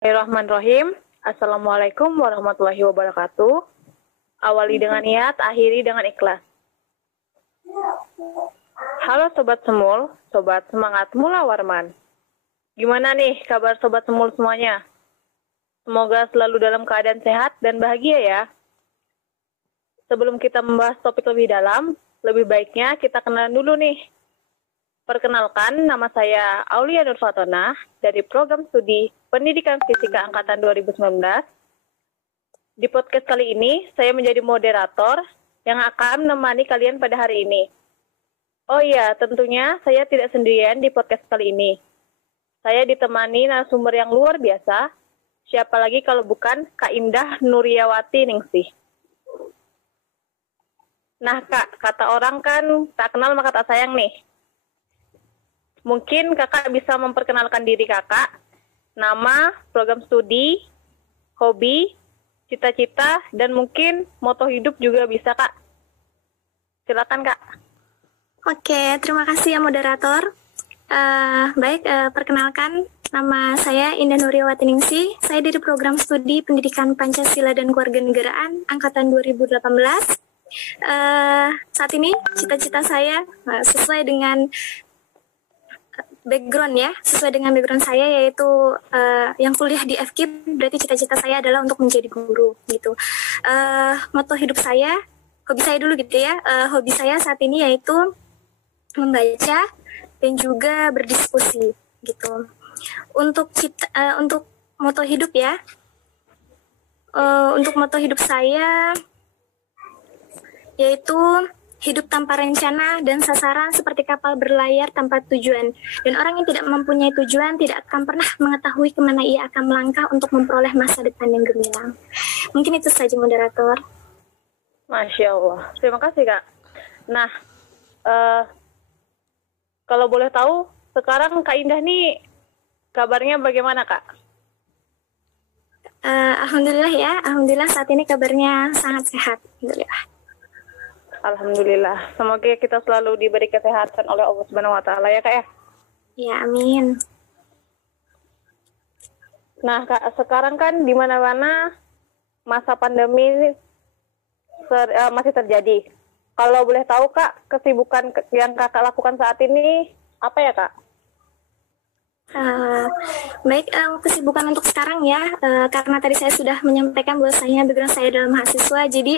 Bismillahirrahmanirrahim. Assalamualaikum warahmatullahi wabarakatuh. Awali dengan niat, akhiri dengan ikhlas. Halo Sobat Semul, Sobat Semangat Mula Warman. Gimana nih kabar Sobat Semul semuanya? Semoga selalu dalam keadaan sehat dan bahagia ya. Sebelum kita membahas topik lebih dalam, lebih baiknya kita kenalan dulu nih. Perkenalkan, nama saya Aulia Nur Fatona dari Program Studi Pendidikan Fisika Angkatan 2019. Di podcast kali ini, saya menjadi moderator yang akan menemani kalian pada hari ini. Oh iya, tentunya saya tidak sendirian di podcast kali ini. Saya ditemani narasumber yang luar biasa. Siapa lagi kalau bukan Kak Indah Nuryawati Ningsih. Nah Kak, kata orang kan tak kenal maka tak sayang nih. Mungkin kakak bisa memperkenalkan diri kakak, nama, program studi, hobi, cita-cita, dan mungkin moto hidup juga bisa kak. Silakan kak. Oke, terima kasih ya moderator. Perkenalkan, nama saya Indah Nuryawati Ningsih. Saya dari program studi Pendidikan Pancasila dan Kewarganegaraan Angkatan 2018. Saat ini cita-cita saya sesuai dengan background saya yaitu yang kuliah di FKIP, berarti cita-cita saya adalah untuk menjadi guru gitu. Moto hidup saya, hobi saya dulu gitu ya. Hobi saya saat ini yaitu membaca dan juga berdiskusi gitu. Untuk moto hidup ya. Untuk moto hidup saya yaitu hidup tanpa rencana dan sasaran seperti kapal berlayar tanpa tujuan. Dan orang yang tidak mempunyai tujuan tidak akan pernah mengetahui kemana ia akan melangkah untuk memperoleh masa depan yang gemilang. Mungkin itu saja moderator. Masya Allah. Terima kasih Kak. Nah, kalau boleh tahu, sekarang Kak Indah nih kabarnya bagaimana Kak? Alhamdulillah ya. Alhamdulillah saat ini kabarnya sangat sehat. Alhamdulillah. Alhamdulillah. Semoga kita selalu diberi kesehatan oleh Allah Subhanahu wa taala ya Kak ya. Ya, amin. Nah, Kak, sekarang kan di mana-mana masa pandemi ini masih terjadi. Kalau boleh tahu Kak, kesibukan yang Kakak lakukan saat ini apa ya Kak? Kesibukan untuk sekarang ya, karena tadi saya sudah menyampaikan bahwasanya background saya adalah mahasiswa, jadi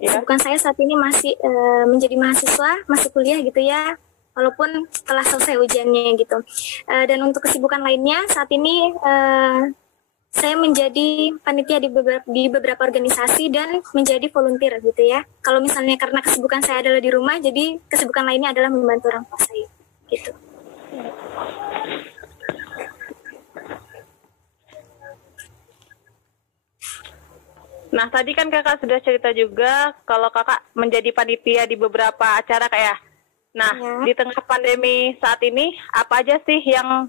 kesibukan saya saat ini masih menjadi mahasiswa, masih kuliah gitu ya, walaupun setelah selesai ujiannya gitu. Dan untuk kesibukan lainnya saat ini saya menjadi panitia di beberapa organisasi dan menjadi volunteer gitu ya. Kalau misalnya karena kesibukan saya adalah di rumah, jadi kesibukan lainnya adalah membantu orang tua saya gitu. Nah, tadi kan kakak sudah cerita juga kalau kakak menjadi panitia di beberapa acara kayak. Nah, di tengah pandemi saat ini, apa aja sih yang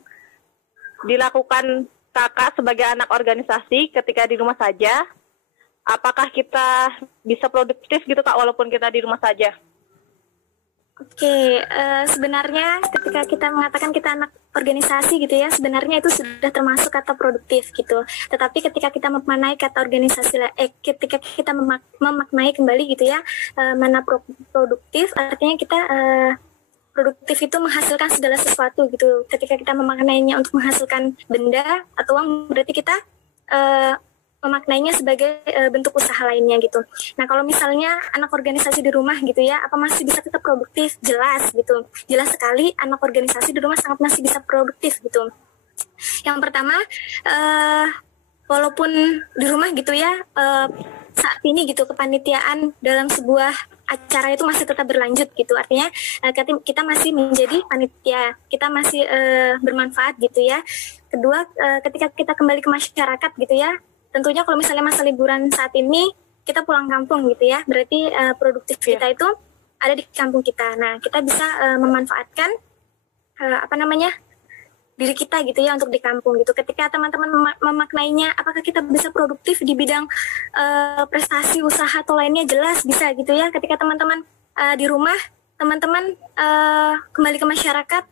dilakukan kakak sebagai anak organisasi ketika di rumah saja? Apakah kita bisa produktif gitu kak, walaupun kita di rumah saja? Oke, sebenarnya ketika kita mengatakan kita anak organisasi gitu ya, sebenarnya itu sudah termasuk kata produktif gitu. Tetapi ketika kita memaknai kata organisasi, ketika kita memaknai kembali gitu ya, mana produktif, artinya kita produktif itu menghasilkan segala sesuatu gitu. Ketika kita memaknainya untuk menghasilkan benda atau uang, berarti kita memaknainya sebagai bentuk usaha lainnya gitu. Nah, kalau misalnya anak organisasi di rumah gitu ya, apa masih bisa tetap produktif? Jelas gitu. Jelas sekali anak organisasi di rumah sangat masih bisa produktif gitu. Yang pertama, walaupun di rumah gitu ya, saat ini gitu kepanitiaan dalam sebuah acara itu masih tetap berlanjut gitu. Artinya kita masih menjadi panitia, kita masih bermanfaat gitu ya. Kedua, ketika kita kembali ke masyarakat gitu ya, tentunya kalau misalnya masa liburan saat ini kita pulang kampung gitu ya, berarti produktif kita itu ada di kampung kita. Nah, kita bisa memanfaatkan diri kita gitu ya untuk di kampung gitu. Ketika teman-teman memaknainya, apakah kita bisa produktif di bidang prestasi, usaha atau lainnya, jelas bisa gitu ya. Ketika teman-teman di rumah, teman-teman kembali ke masyarakat,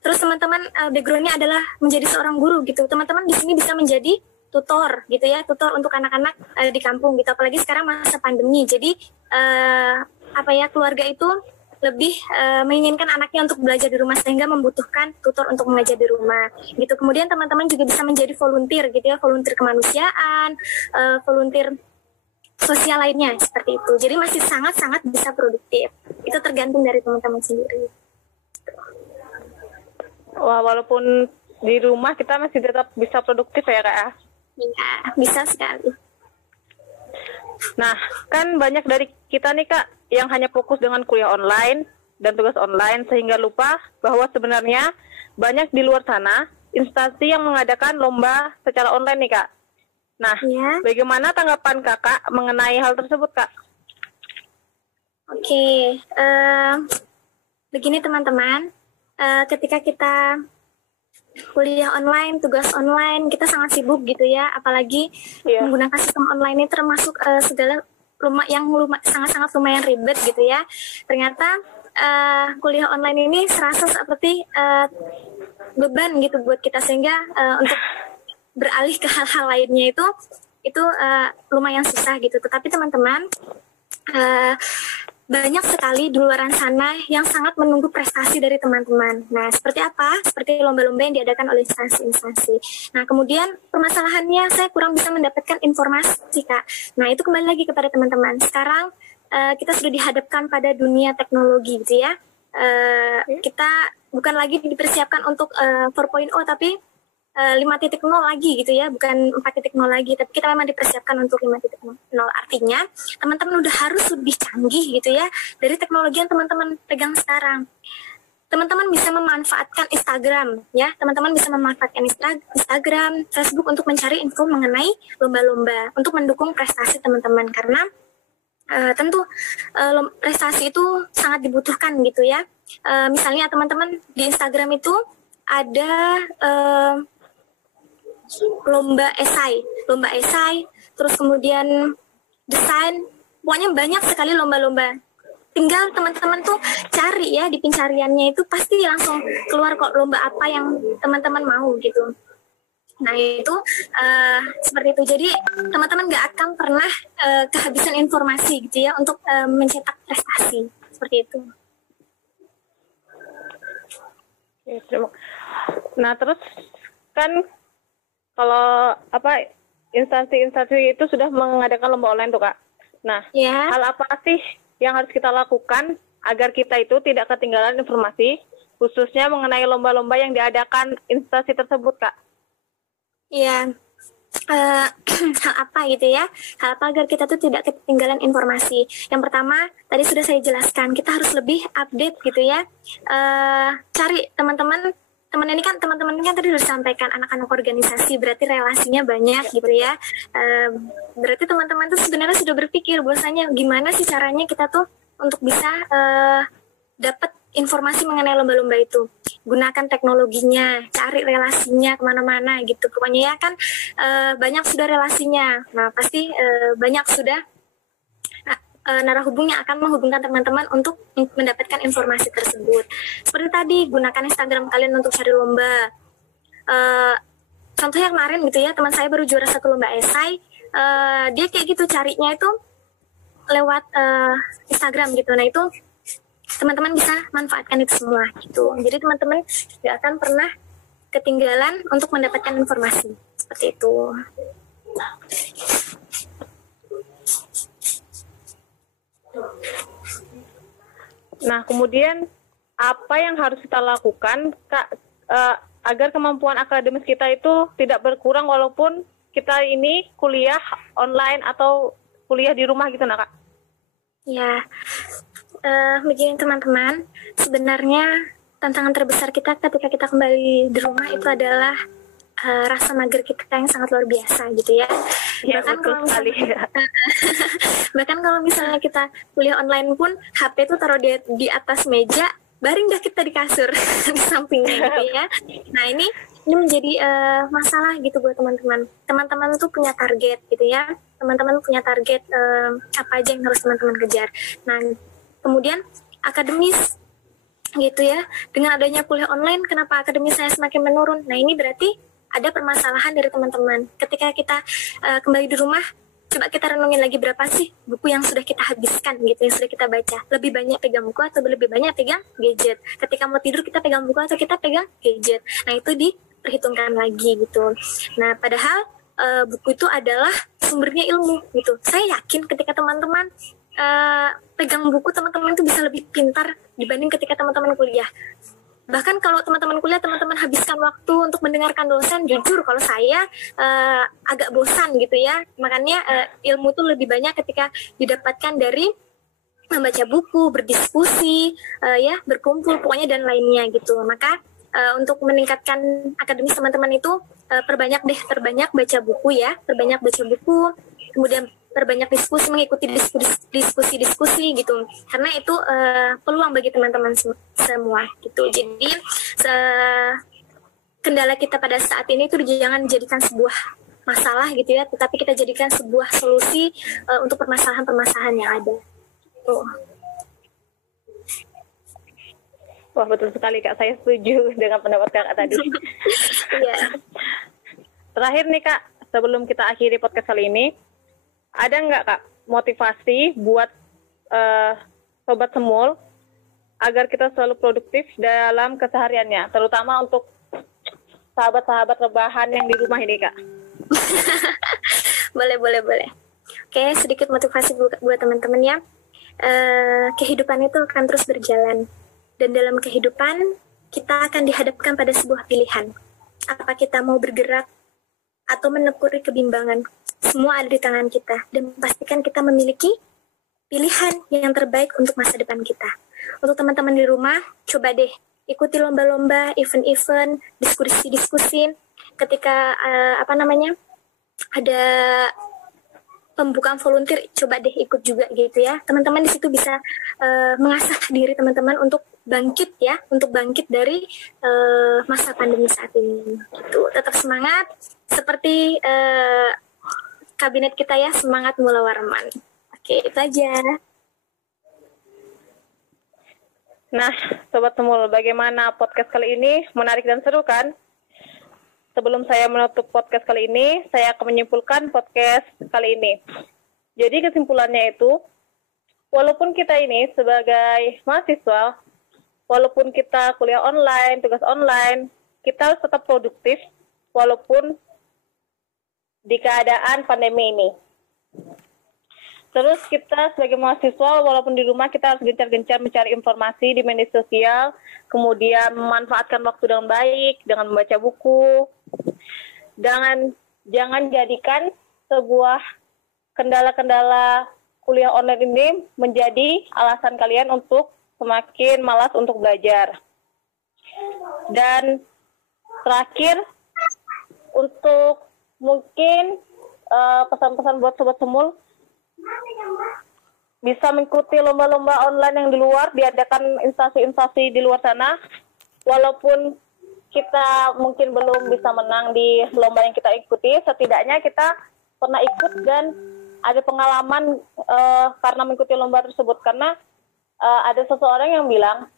Terus teman-teman backgroundnya adalah menjadi seorang guru gitu. Teman-teman di sini bisa menjadi tutor gitu ya, tutor untuk anak-anak di kampung gitu. Apalagi sekarang masa pandemi. Jadi keluarga itu lebih menginginkan anaknya untuk belajar di rumah sehingga membutuhkan tutor untuk mengajar di rumah gitu. Kemudian teman-teman juga bisa menjadi volunteer gitu ya, volunteer kemanusiaan, volunteer sosial lainnya seperti itu. Jadi masih sangat-sangat bisa produktif. Itu tergantung dari teman-teman sendiri. Wah, walaupun di rumah kita masih tetap bisa produktif ya Kak ya? Iya, bisa sekali. Nah, kan banyak dari kita nih Kak yang hanya fokus dengan kuliah online dan tugas online sehingga lupa bahwa sebenarnya banyak di luar sana instansi yang mengadakan lomba secara online nih Kak. Nah, ya. Bagaimana tanggapan Kakak mengenai hal tersebut Kak? Oke, begini teman-teman, ketika kita kuliah online, tugas online, kita sangat sibuk gitu ya, apalagi menggunakan sistem online ini termasuk segala sangat-sangat lumayan ribet gitu ya. Ternyata kuliah online ini serasa seperti beban gitu buat kita, sehingga untuk beralih ke hal-hal lainnya itu lumayan susah gitu. Tetapi teman-teman, banyak sekali di luar sana yang sangat menunggu prestasi dari teman-teman. Nah, seperti apa? Seperti lomba-lomba yang diadakan oleh instansi-instansi. Nah, kemudian permasalahannya saya kurang bisa mendapatkan informasi, Kak. Nah, itu kembali lagi kepada teman-teman. Sekarang kita sudah dihadapkan pada dunia teknologi gitu ya. Kita bukan lagi dipersiapkan untuk 4.0 tapi 5.0 lagi gitu ya, bukan 4.0 lagi, tapi kita memang dipersiapkan untuk 5.0. Artinya teman-teman udah harus lebih canggih gitu ya dari teknologi yang teman-teman pegang sekarang. Teman-teman bisa memanfaatkan Instagram ya, teman-teman bisa memanfaatkan Instagram, Facebook untuk mencari info mengenai lomba-lomba untuk mendukung prestasi teman-teman, karena tentu prestasi itu sangat dibutuhkan gitu ya. Misalnya teman-teman di Instagram itu ada lomba esai, terus kemudian desain, pokoknya banyak sekali lomba-lomba. Tinggal teman-teman tuh cari ya, di pencariannya itu pasti langsung keluar kok lomba apa yang teman-teman mau gitu. Nah itu seperti itu. Jadi teman-teman nggak akan pernah kehabisan informasi gitu ya untuk mencetak prestasi seperti itu. Nah terus kan kalau instansi-instansi itu sudah mengadakan lomba online tuh Kak. Nah, hal apa sih yang harus kita lakukan agar kita itu tidak ketinggalan informasi, khususnya mengenai lomba-lomba yang diadakan instansi tersebut Kak? Iya, hal apa gitu ya? Hal apa agar kita tuh tidak ketinggalan informasi? Yang pertama, tadi sudah saya jelaskan, kita harus lebih update gitu ya. Cari teman-teman ini kan tadi sudah disampaikan anak-anak organisasi, berarti relasinya banyak gitu ya. Berarti teman-teman tuh sebenarnya sudah berpikir bahwasanya gimana sih caranya kita tuh untuk bisa dapat informasi mengenai lomba-lomba itu. Gunakan teknologinya, cari relasinya kemana-mana gitu. Pokoknya ya kan banyak sudah relasinya. Nah pasti banyak sudah narah hubung yang akan menghubungkan teman-teman untuk mendapatkan informasi tersebut. Seperti tadi, gunakan Instagram kalian untuk cari lomba. Contohnya kemarin gitu ya, teman saya baru juara satu lomba esai. Dia kayak gitu carinya itu lewat Instagram gitu. Nah itu teman-teman bisa manfaatkan itu semua gitu. Jadi teman-teman gak akan pernah ketinggalan untuk mendapatkan informasi seperti itu. Nah, kemudian apa yang harus kita lakukan Kak agar kemampuan akademis kita itu tidak berkurang walaupun kita ini kuliah online atau kuliah di rumah gitu Kak? Ya, begini teman-teman, sebenarnya tantangan terbesar kita ketika kita kembali di rumah itu adalah rasa mager kita yang sangat luar biasa gitu ya. Bahkan kalau misalnya kita kuliah online pun HP itu taruh di atas meja, baring dah kita di kasur di sampingnya gitu ya. Nah ini menjadi masalah gitu buat teman-teman. Teman-teman tuh punya target gitu ya. Teman-teman punya target apa aja yang harus teman-teman kejar. Nah kemudian akademis gitu ya. Dengan adanya kuliah online, kenapa akademi saya semakin menurun? Nah, ini berarti ada permasalahan dari teman-teman. Ketika kita kembali di rumah, coba kita renungin lagi berapa sih buku yang sudah kita habiskan gitu, yang sudah kita baca. Lebih banyak pegang buku atau lebih banyak pegang gadget? Ketika mau tidur kita pegang buku atau kita pegang gadget? Nah, itu diperhitungkan lagi gitu. Nah, padahal buku itu adalah sumbernya ilmu gitu. Saya yakin ketika teman-teman pegang buku, teman-teman itu bisa lebih pintar dibanding ketika teman-teman kuliah. Bahkan kalau teman-teman kuliah, teman-teman habiskan waktu untuk mendengarkan dosen, jujur kalau saya agak bosan gitu ya. Makanya ilmu itu lebih banyak ketika didapatkan dari membaca buku, berdiskusi, ya berkumpul, pokoknya dan lainnya gitu. Maka untuk meningkatkan akademis teman-teman itu terbanyak baca buku ya, terbanyak baca buku, kemudian perbanyak diskusi, mengikuti diskusi gitu, karena itu peluang bagi teman-teman semua gitu. Jadi kendala kita pada saat ini itu jangan jadikan sebuah masalah gitu ya, tetapi kita jadikan sebuah solusi untuk permasalahan-permasalahan yang ada gitu. Wah, betul sekali Kak, saya setuju dengan pendapat Kakak tadi. Iya. Terakhir nih Kak, sebelum kita akhiri podcast kali ini, ada nggak Kak motivasi buat Sobat Semul agar kita selalu produktif dalam kesehariannya, terutama untuk sahabat-sahabat rebahan yang di rumah ini Kak? Boleh. Oke, sedikit motivasi buat teman-teman ya. Kehidupan itu akan terus berjalan, dan dalam kehidupan kita akan dihadapkan pada sebuah pilihan. Apa kita mau bergerak atau menekuni kebimbangan? Semua ada di tangan kita, dan pastikan kita memiliki pilihan yang terbaik untuk masa depan kita. Untuk teman-teman di rumah, coba deh ikuti lomba-lomba, event-event, diskusi-diskusi. Ketika ada pembukaan volunteer, coba deh ikut juga gitu ya. Teman-teman di situ bisa mengasah diri teman-teman untuk bangkit dari masa pandemi saat ini. Gitu. Tetap semangat, seperti kabinet kita ya, semangat Mula Warman. Oke, itu aja. Nah, Sobat Semul, bagaimana podcast kali ini? Menarik dan seru kan? Sebelum saya menutup podcast kali ini, saya akan menyimpulkan podcast kali ini. Jadi kesimpulannya itu, walaupun kita ini sebagai mahasiswa, walaupun kita kuliah online, tugas online, kita harus tetap produktif walaupun di keadaan pandemi ini. Terus kita sebagai mahasiswa, walaupun di rumah, kita harus gencar-gencar mencari informasi di media sosial, kemudian memanfaatkan waktu dengan baik, dengan membaca buku. Jangan jadikan sebuah kendala-kendala kuliah online ini menjadi alasan kalian untuk semakin malas untuk belajar. Dan terakhir, untuk mungkin pesan-pesan buat Sobat Semul, bisa mengikuti lomba-lomba online yang di luar, diadakan instansi-instansi di luar sana. Walaupun kita mungkin belum bisa menang di lomba yang kita ikuti, setidaknya kita pernah ikut dan ada pengalaman karena mengikuti lomba tersebut. Karena ada seseorang yang bilang,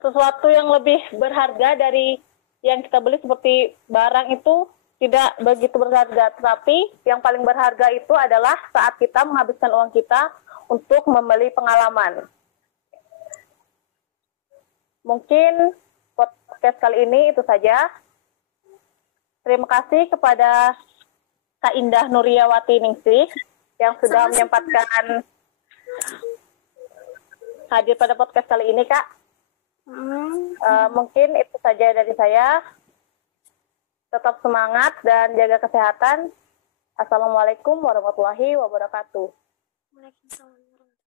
sesuatu yang lebih berharga dari yang kita beli seperti barang itu tidak begitu berharga, tetapi yang paling berharga itu adalah saat kita menghabiskan uang kita untuk membeli pengalaman. Mungkin podcast kali ini itu saja. Terima kasih kepada Kak Indah Nuriyawati Ningsih yang sudah menyempatkan hadir pada podcast kali ini, Kak. Mungkin itu saja dari saya. Tetap semangat dan jaga kesehatan. Assalamualaikum warahmatullahi wabarakatuh. Waalaikumsalam.